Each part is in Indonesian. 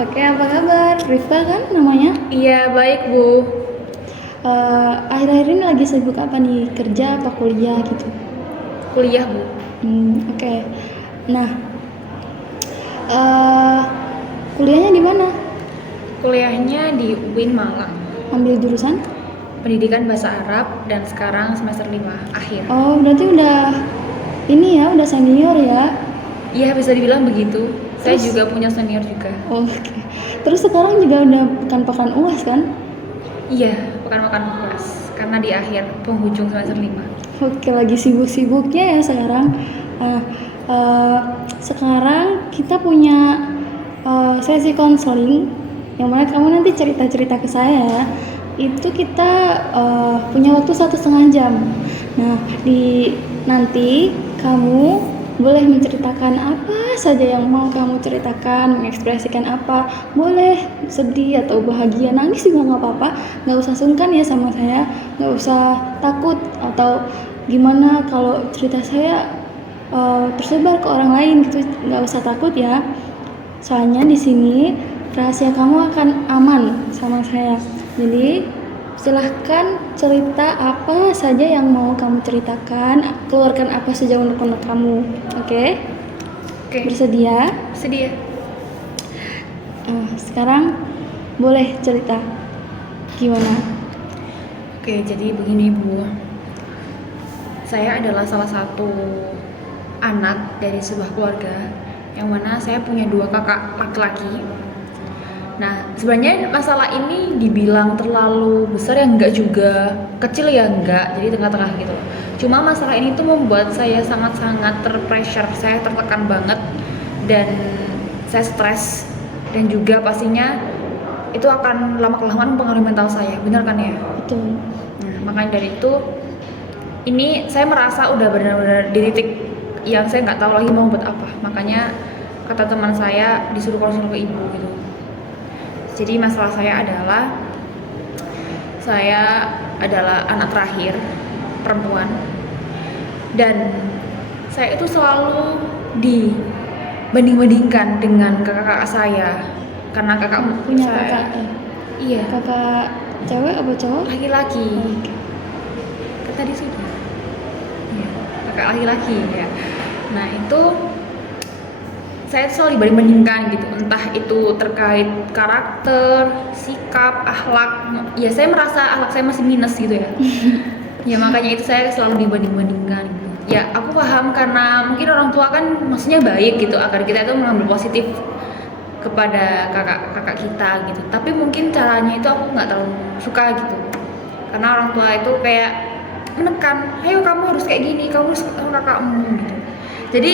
Oke, apa kabar? Rifka kan namanya? Iya, baik Bu. Akhir-akhir ini lagi sibuk apa nih? Kerja apa kuliah gitu? Kuliah Bu. Oke. Nah, eh, kuliahnya di mana? Kuliahnya di UIN Malang. Ambil jurusan? Pendidikan Bahasa Arab dan sekarang semester 5 akhir. Oh, berarti udah ini ya, udah senior ya? Iya, bisa dibilang begitu. Saya Terus? juga punya senior juga. Oke. Terus sekarang juga udah pekan-pekan UAS kan? Iya, pekan-pekan kelas karena di akhir penghujung semester 5. Oke, lagi sibuk-sibuknya ya sekarang. Ah, eh, Sekarang kita punya sesi konseling yang mana kamu nanti cerita-cerita ke saya. Itu kita punya waktu 1,5 jam. Nah, nanti kamu boleh menceritakan apa saja yang mau kamu ceritakan, mengekspresikan apa, boleh sedih atau bahagia, nangis juga nggak apa-apa, nggak usah sungkan ya sama saya, nggak usah takut atau gimana kalau cerita saya tersebar ke orang lain gitu, nggak usah takut ya, soalnya di sini rahasia kamu akan aman sama saya. Jadi silahkan cerita apa saja yang mau kamu ceritakan, keluarkan apa saja untuk kamu. Oke? Oke. Bersedia? Sedia. Sekarang boleh cerita gimana? Oke, jadi begini Bu. Saya adalah salah satu anak dari sebuah keluarga yang mana saya punya 2 kakak laki-laki. Nah, sebenarnya masalah ini dibilang terlalu besar ya enggak juga, kecil ya enggak, jadi tengah-tengah gitu. Cuma masalah ini tuh membuat saya sangat-sangat terpressure, saya tertekan banget dan saya stres dan juga pastinya itu akan lama-kelamaan mempengaruhi mental saya, benar kan ya? Betul. Nah, makanya dari itu ini saya merasa udah benar-benar di titik yang saya nggak tahu lagi mau buat apa. Makanya kata teman saya disuruh konsul ke ibu gitu. Jadi masalah saya adalah anak terakhir perempuan dan saya itu selalu dibanding-bandingkan dengan kakak-kakak saya karena kakak Punya saya kakak iya kakak cewek apa cowok? laki-laki. Oke. Kan tadi sudah iya, kakak laki-laki ya. Nah itu saya selalu dibanding-bandingkan gitu, entah itu terkait karakter, sikap, akhlak. Ya saya merasa akhlak saya masih minus gitu ya. Ya makanya itu saya selalu dibanding-bandingkan gitu. Ya aku paham karena mungkin orang tua kan maksudnya baik gitu agar kita itu mengambil positif kepada kakak-kakak kita gitu. Tapi mungkin caranya itu aku nggak terlalu suka gitu. Karena orang tua itu kayak menekan, ayo kamu harus kayak gini, kamu harus sama kakakmu gitu. Jadi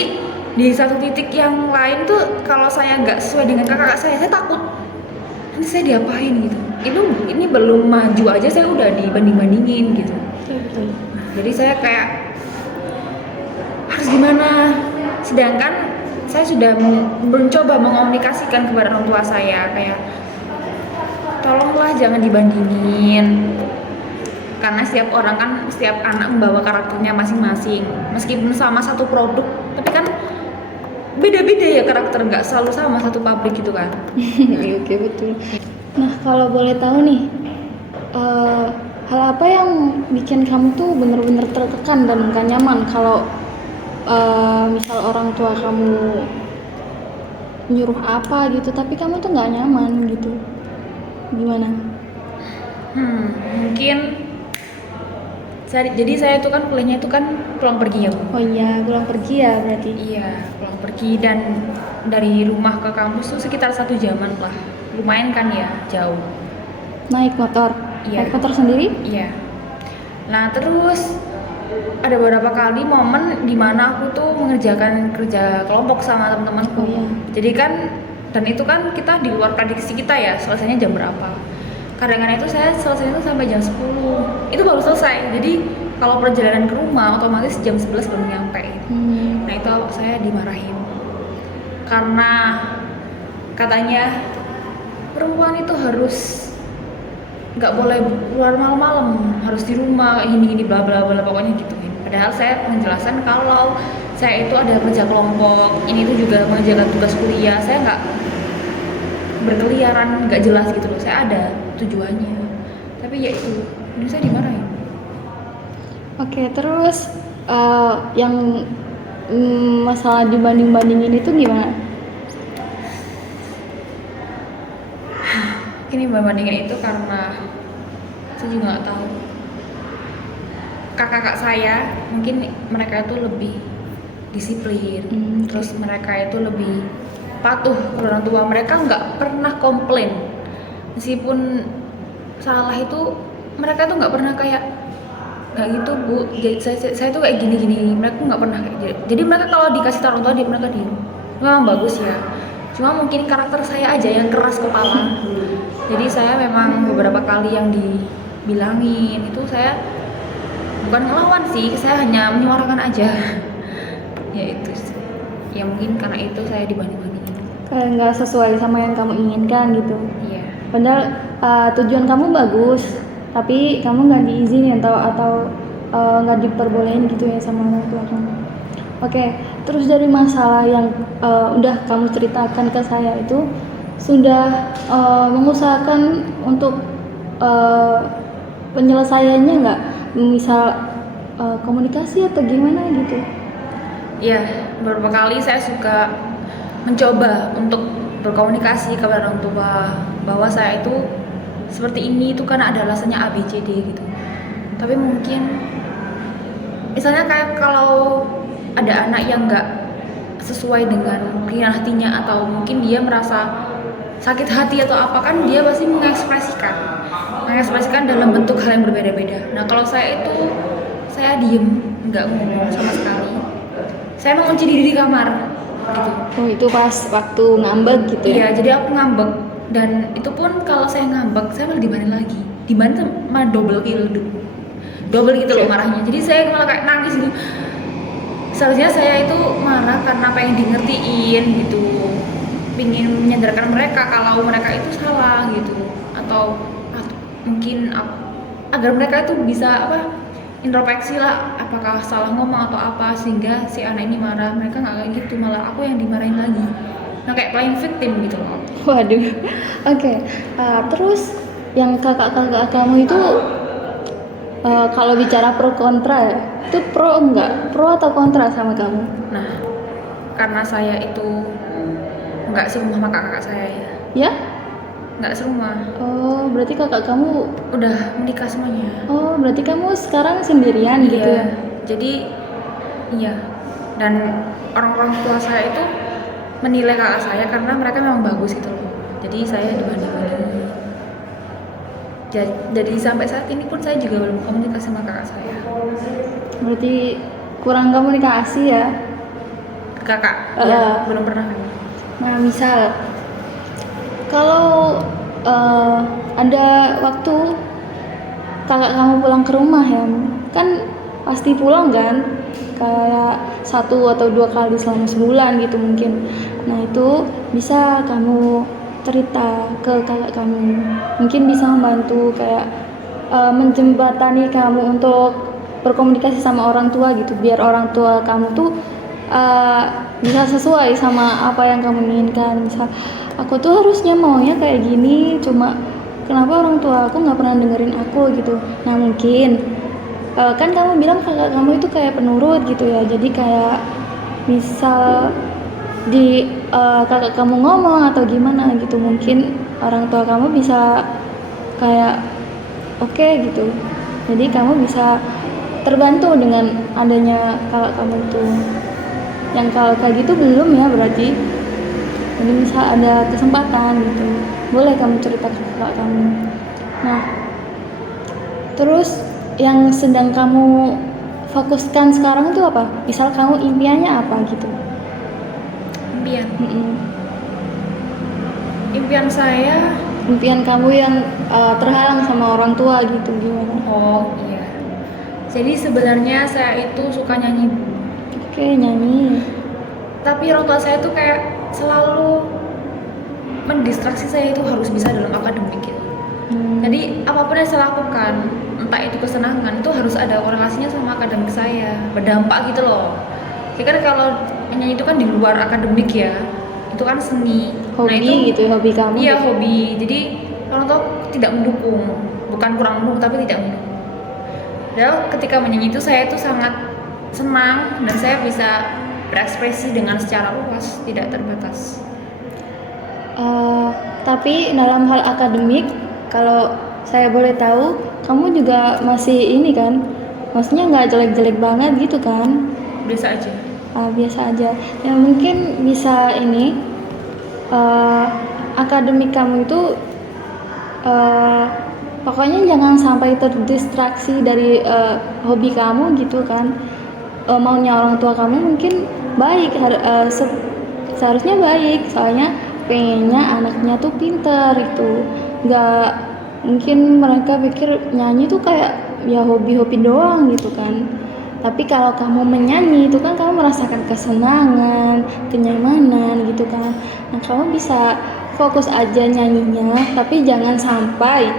di satu titik yang lain tuh kalau saya nggak sesuai dengan kakak saya takut nanti saya diapain gitu. Ini belum maju aja saya udah dibanding-bandingin gitu. Betul. Jadi saya kayak harus gimana? Sedangkan saya sudah mencoba mengomunikasikan kepada orang tua saya kayak tolonglah jangan dibandingin. Karena setiap anak membawa karakternya masing-masing. Meskipun sama satu produk, tapi kan beda-beda ya karakter, nggak selalu sama satu pabrik gitu kan. Oke, betul. Nah, kalau boleh tahu nih, hal apa yang bikin kamu tuh bener-bener tertekan dan gak nyaman kalau misal orang tua kamu nyuruh apa gitu, tapi kamu tuh nggak nyaman gitu, gimana? Mungkin jadi saya itu kan kuliahnya itu kan pulang pergi ya Bu. Oh iya, pulang pergi ya berarti. Iya, pulang pergi dan dari rumah ke kampus tuh sekitar 1 jaman lah. Lumayan kan ya, jauh. Naik motor? Iya. Naik motor sendiri? Iya. Nah terus ada beberapa kali momen dimana aku tuh mengerjakan kerja kelompok sama teman-temanku. Oh, iya. Jadi kan dan itu kan kita di luar prediksi kita ya, selesainya jam berapa. Kadang-kadang itu saya selesainya tuh sampai jam 10. Itu baru selesai. Jadi kalau perjalanan ke rumah otomatis jam 11 baru nyampe gitu. Nah itu saya dimarahin karena katanya perempuan itu harus nggak boleh keluar malam-malam, harus di rumah kayak gini bla bla bla pokoknya gitu kan. Padahal saya menjelaskan kalau saya itu ada kerja kelompok, ini tuh juga mengerjakan tugas kuliah, saya berkeliaran nggak jelas gitu loh. Saya ada tujuannya, tapi ya itu ini saya dimarahin. Oke, terus yang masalah dibanding-bandingin itu gimana? Ini membandingin itu karena saya juga nggak tahu. Kakak-kakak saya mungkin mereka itu lebih disiplin, terus mereka itu lebih patuh ke orang tua. Mereka nggak pernah komplain, meskipun salah itu mereka tuh nggak pernah kayak nggak gitu bu. Saya tuh kayak gini-gini. Mereka nggak pernah kayak gitu. Jadi mereka kalau dikasih tahu orang tua mereka diem. Memang bagus ya. Cuma mungkin karakter saya aja yang keras kepala. Jadi saya memang beberapa kali yang dibilangin itu saya bukan ngelawan sih, saya hanya menyuarakan aja. Ya itu sih. Ya mungkin karena itu saya dibanding-bandingin. Kayak nggak sesuai sama yang kamu inginkan gitu. Iya. Padahal tujuan kamu bagus, tapi kamu nggak diizinin atau nggak diperbolehin gitu ya sama orang tua kamu. Oke, terus dari masalah yang udah kamu ceritakan ke saya itu sudah mengusahakan untuk penyelesaiannya nggak? Misal komunikasi atau gimana gitu? Iya, beberapa kali saya suka mencoba untuk berkomunikasi kepada orang tua bahwa saya itu seperti ini itu karena ada alasannya A B C D gitu. Tapi mungkin misalnya kayak kalau ada anak yang nggak sesuai dengan keinginan hatinya atau mungkin dia merasa sakit hati atau apa, kan dia pasti mengekspresikan dalam bentuk hal yang berbeda-beda. Nah kalau saya itu saya diem, nggak ngomong sama sekali. Saya mengunci diri di kamar gitu. Oh itu pas waktu ngambek gitu ya? Iya, jadi aku ngambek, dan itu pun kalau saya ngambek saya malah dimarahin lagi. Dimana malah double gitu loh marahnya. Jadi saya malah kayak nangis gitu. Seharusnya saya itu marah karena pengen di ngertiin gitu, pingin menyadarkan mereka kalau mereka itu salah gitu, atau mungkin agar mereka itu bisa introspeksi lah, apakah salah ngomong atau apa sehingga si anak ini marah. Mereka nggak kayak gitu, malah aku yang dimarahin lagi. Nah kayak playing victim gitu loh. Waduh, oke. Terus yang kakak-kakak kamu itu kalau bicara pro kontra ya, itu pro enggak? Pro atau kontra sama kamu? Nah, karena saya itu nggak serumah sama kakak saya ya. Ya? Nggak serumah. Oh, berarti kakak kamu Udah menikah semuanya. Oh, berarti kamu sekarang sendirian gitu ya? Jadi iya. Dan orang-orang tua saya itu menilai kakak saya karena mereka memang bagus gitu loh. Jadi saya dibanding-bandingin. Jadi sampai saat ini pun saya juga belum komunikasi sama kakak saya. Berarti kurang komunikasi ya? Kakak, ya belum pernah. Nah, misal kalau ada waktu kakak kamu pulang ke rumah ya, kan pasti pulang kan? Kayak 1 atau 2 kali selama sebulan gitu mungkin. Nah itu bisa kamu cerita ke kakak kamu, mungkin bisa membantu kayak menjembatani kamu untuk berkomunikasi sama orang tua gitu, biar orang tua kamu tuh bisa sesuai sama apa yang kamu inginkan. Misal aku tuh harusnya maunya kayak gini, cuma kenapa orang tua aku nggak pernah dengerin aku gitu. Nah mungkin kan kamu bilang kakak kamu itu kayak penurut gitu ya, jadi kayak misal di kakak kamu ngomong atau gimana gitu, mungkin orang tua kamu bisa kayak oke gitu, jadi kamu bisa terbantu dengan adanya kakak kamu itu. Yang kalau kayak gitu belum ya berarti, jadi misal ada kesempatan gitu, boleh kamu cerita ke kakak kamu. Nah terus yang sedang kamu fokuskan sekarang itu apa? Misal kamu impiannya apa gitu? Impian saya, impian kamu yang terhalang sama orang tua gitu gimana? oh iya, jadi sebenarnya saya itu suka nyanyi. Oke, nyanyi. Tapi orang tua saya tuh kayak selalu mendistraksi saya itu harus bisa dalam akademik gitu. Jadi apapun yang saya lakukan, entah itu kesenangan, itu harus ada korelasinya sama akademik saya, berdampak gitu loh. Jadi kan kalau nyanyi itu kan di luar akademik ya, itu kan seni. Hobi gitu ya, hobi kamu Iya, gitu. hobi. Jadi orang tua tidak mendukung, bukan kurang mendukung tapi tidak mendukung. Padahal ketika menyanyi itu saya tuh sangat senang dan saya bisa berekspresi dengan secara luas, tidak terbatas. Tapi dalam hal akademik, kalau saya boleh tahu, kamu juga masih ini kan, maksudnya nggak jelek-jelek banget gitu kan? Biasa aja. Biasa aja. Ya mungkin bisa ini, akademik kamu itu pokoknya jangan sampai terdistraksi dari hobi kamu gitu kan. Maunya orang tua kamu mungkin baik, seharusnya baik, soalnya pengennya anaknya tuh pinter itu. Nggak mungkin mereka pikir nyanyi tuh kayak ya hobi-hobi doang gitu kan. Tapi kalau kamu menyanyi itu kan kamu merasakan kesenangan, kenyamanan gitu kan. Nah, kamu bisa fokus aja nyanyinya, tapi jangan sampai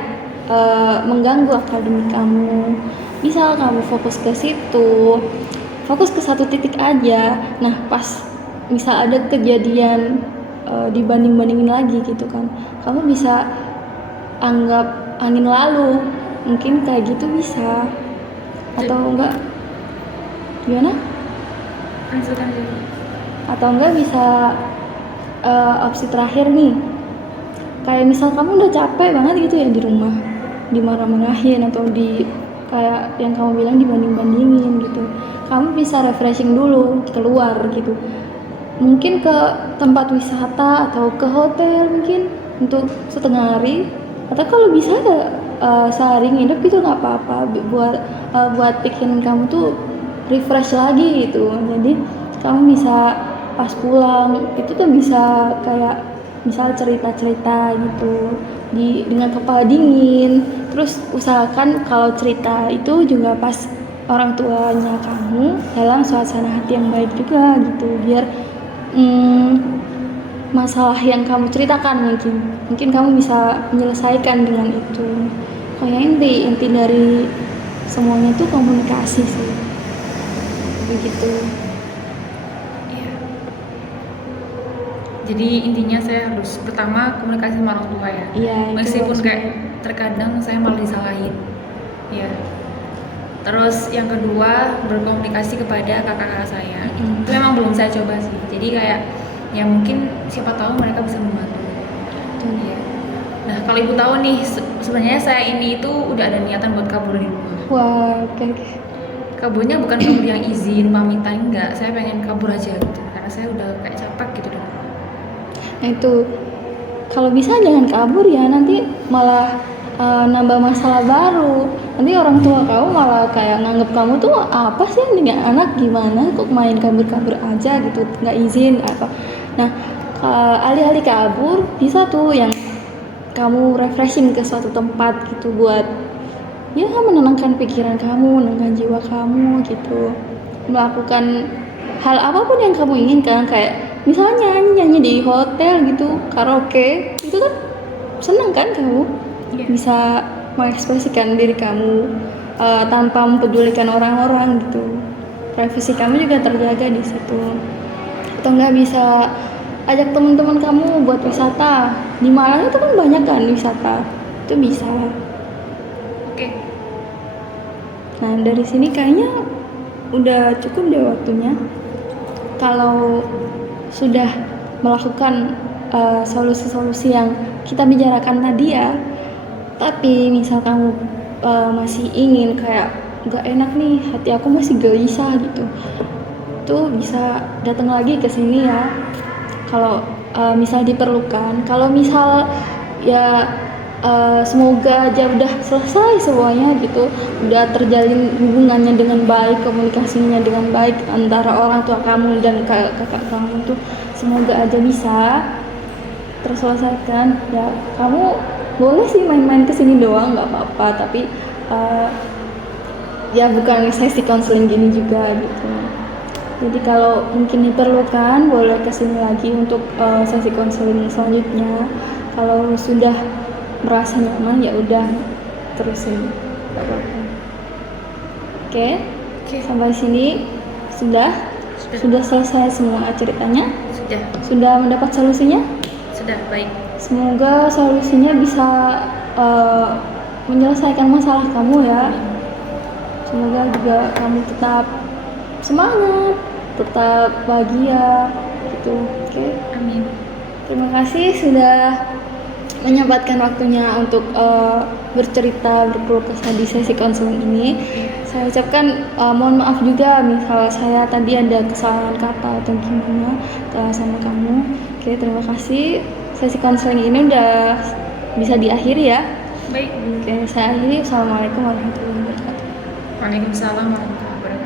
mengganggu akademik kamu. Bisa kamu fokus ke situ, fokus ke satu titik aja. Nah, pas misal ada kejadian dibanding-bandingin lagi gitu kan, kamu bisa anggap angin lalu, mungkin kayak gitu bisa. Atau enggak gimana? Lanjutkan aja. Atau enggak bisa opsi terakhir nih, kayak misal kamu udah capek banget gitu ya di rumah, dimarah-marahin atau di kayak yang kamu bilang dibanding-bandingin gitu, kamu bisa refreshing dulu keluar gitu, mungkin ke tempat wisata atau ke hotel mungkin untuk setengah hari, atau kalau bisa sehari nginep gitu nggak apa-apa, buat bikin kamu tuh refresh lagi gitu. Jadi kamu bisa pas pulang itu tuh bisa kayak misal cerita-cerita gitu dengan kepala dingin. Terus usahakan kalau cerita itu juga pas orang tuanya kamu dalam suasana hati yang baik juga gitu, biar masalah yang kamu ceritakan mungkin kamu bisa menyelesaikan dengan itu. Kayak inti dari semuanya itu komunikasi sih, begitu. Iya. Jadi intinya saya harus pertama komunikasi sama orang tua ya. Iya, itu Meskipun harus kayak terkadang saya malah disalahin. Ya. Terus yang kedua berkomunikasi kepada kakak-kakak saya. Mm-mm. Itu memang belum saya coba sih. Jadi kayak ya mungkin siapa tahu mereka bisa membantu. Betul. Iya. Nah kalau ibu tahu nih sebenarnya saya ini itu udah ada niatan buat kabur dari rumah. Wah, oke. Kaburnya bukan kabur yang izin pamitan, enggak. Saya pengen kabur aja gitu karena saya udah kayak capek gitu deh. Nah itu kalau bisa jangan kabur ya, nanti malah nambah masalah baru. Nanti orang tua kamu malah kayak nganggep kamu tuh apa sih dengan anak, gimana kok main kabur-kabur aja gitu, nggak izin apa. Nah, alih-alih kabur bisa tuh yang kamu refreshing ke suatu tempat gitu, buat ya menenangkan pikiran kamu, menenangkan jiwa kamu gitu, melakukan hal apapun yang kamu inginkan, kayak misalnya nyanyi di hotel gitu, karaoke itu kan seneng kan kamu. Iya. Bisa mengekspresikan diri kamu tanpa mempedulikan orang-orang gitu, privasi kamu juga terjaga di situ. Atau nggak bisa ajak teman-teman kamu buat wisata di Malang, itu kan banyak kan wisata, itu bisa. Oke. Nah, dari sini kayaknya udah cukup deh waktunya. Kalau sudah melakukan solusi-solusi yang kita bicarakan tadi ya, tapi misal kamu masih ingin kayak gak enak nih, hati aku masih gelisah gitu, tuh bisa datang lagi ke sini ya. Kalau misal diperlukan, kalau misal ya semoga aja udah selesai semuanya gitu, udah terjalin hubungannya dengan baik, komunikasinya dengan baik antara orang tua kamu dan kakak kamu tuh, semoga aja bisa terselesaikan. Ya kamu boleh sih main-main kesini doang, nggak apa-apa, tapi ya bukan sesi konseling gini juga gitu. Jadi kalau mungkin diperlukan boleh kesini lagi untuk sesi konseling selanjutnya. Kalau sudah merasa nyaman ya udah terusin, nggak apa-apa. Oke, sampai sini sudah selesai semua ceritanya. Ya, Sudah mendapat solusinya? sudah baik. Semoga solusinya bisa menyelesaikan masalah kamu ya. Semoga juga kamu tetap semangat, tetap bahagia gitu. Oke. Amin. Terima kasih sudah menyempatkan waktunya untuk bercerita, berkeluh kesah di sesi konseling ini. Saya ucapkan mohon maaf juga misal saya tadi ada kesalahan kata atau gimana sama kamu. Oke, terima kasih. Sesi konseling ini udah bisa diakhiri ya. Baik. Oke, saya akhiri. Assalamualaikum warahmatullahi wabarakatuh. Waalaikumsalam warahmatullahi wabarakatuh.